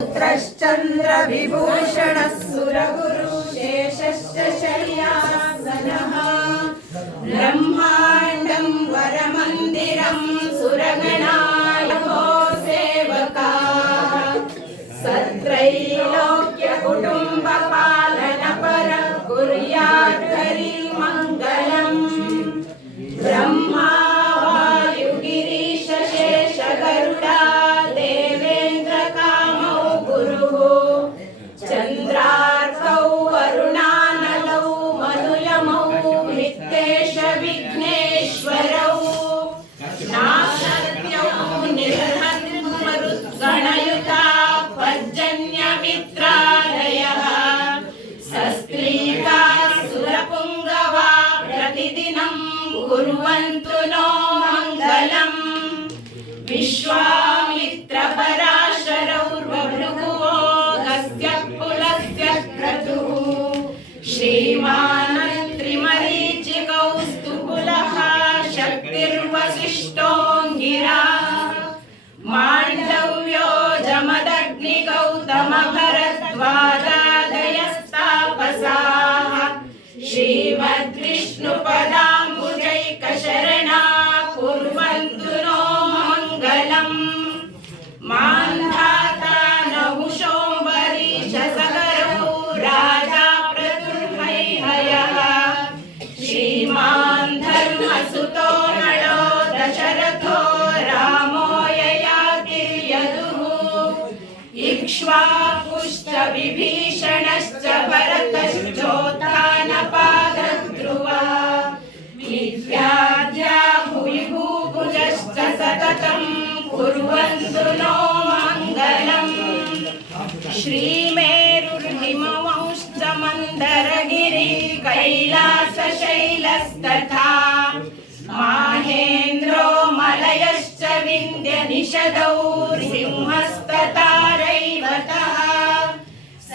पुत्रश्चन्द्र विभूषणः सुरगुरु शेषश्च शय्यासनः ब्रह्माण्डं वरमन्दिरं सुरगणायो सेवकाः सत्रैलोक्य कुटुम्बपालनपर कुर्यात् हरिमङ्गलम् ब्रह्मा वायु गिरीश शेष गरुडा देवेन्द्र कामौ गुरुः चन्द्रार्कौ वरुणानलौ मनुयमौ नित्येश विघ्नेश्वरौ नासत्यौ निर्हन्मरुद्गणयुता पर्जन्यमित्रालयः सस्त्रीका सुरपुङ्गवा प्रतिदिनं कुर्वन्तु नो मङ्गलम् विश्वामित्रपराशरौर्वभृगुवो गस्य कुलस्य क्रतुः श्रीमान् त्रिमरीचिकौस्तुकुलः शक्तिर्वसिष्ठोऽङ्गिरा माण्डव्यो जमदग्निगौतमभरद्वाजादयस्तापसाः श्रीमद्विष्णुपदाम्बुजैकशरणा कुर्वन्तु नो मङ्गलम् मान्धाता नहुषोऽम्बरीशसगरौ राजा प्रतुर्हयः श्रीमान् धर्मसुतो नळो दशरथो रामो ययातिर्यदुः इक्ष्वाकुश्च विभीषणश्च भरतश्चोत्थानपादध्रुवा विद्याद्या भुवि भूभुजश्च सततं कुर्वन्तु नो मङ्गलम् श्रीमेरुर्हिमवंश्च मन्दरगिरि कैलासशैलस्तथा माहेन्द्रो मलयश्च विन्ध्यनिषदौ सिंहस्तथा रैवतः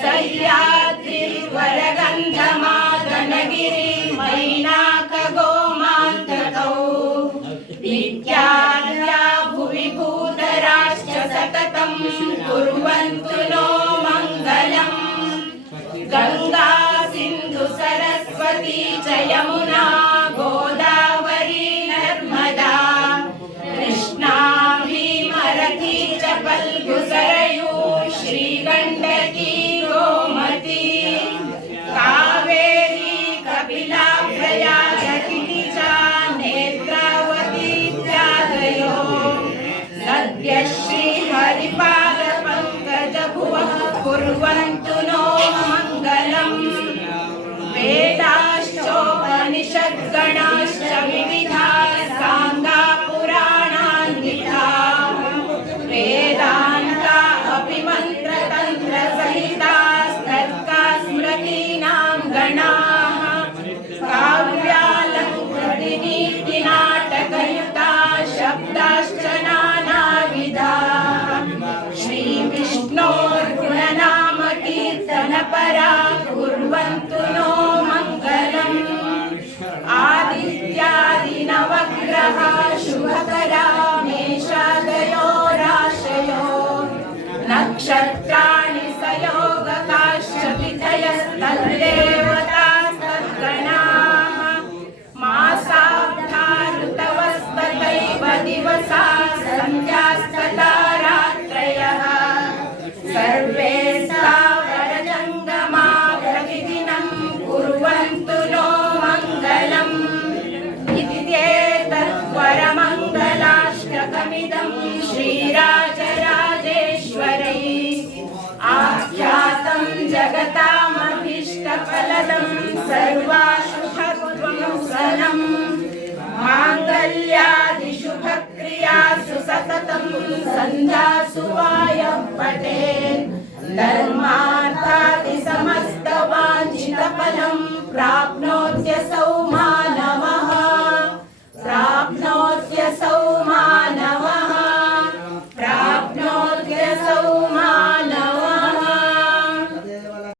सह्याद्रिर्वरगन्धमादनगिरि मैनाकगोमान्तकौ विद्याद्या भुवि भूधराश्च सततं कुर्वन्तु नो मङ्गलम् गङ्गा सिन्धु सरस्वती च यमुना गोदावरी नर्मदा कृष्णा भीमरथी च फल्गु सरयू श्रीगण्डकी गोमती कावेरी कपिला प्रयागकी च नेत्रावती इत्यादयो सद्यः श्रीहरिपादपङ्कजभुवः कुर्वन्तु नो मङ्गलम् वेदाश्चोपनिषद्गणाश्च विविधाः साङ्गापुराणान्विताः वेदान्ता अपि मन्त्रतन्त्रसहितास्तर्का स्मृतीनां गणाः काव्यालङ्कृतिनीतिनाटकयुताः शब्दाश्च नानाविधाः श्रीविष्णोर्गुणनामकीर्तनपरा कुर्वन्तु नो मङ्गलम् आदित्यादिनवग्रह शुभकरा मेषादयो राशयो नक्षत्राणि सयोगकाश्च विधयस्तद्देवतास्तद्गणाः मासाब्धा ऋतवस्तथैव दिवसाः सन्ध्यास्तथा रात्रयः सर्वे स्थावरजङ्गमा प्रतिदिनं कुर्वन्तु नो मङ्गलम् इति तत्वरमङ्गलाष्टकमिदं श्रीराजराजेश्वरैः आख्यातं जगतामभीष्टफलदं सर्वाशुभत्वं सनम् माङ्गल्यादिशुभक्रियासु सततं सन्ध्यासु वायः पठेत् धर्मार्थादिसमस्तवाञ्छितफलं प्राप्नोति।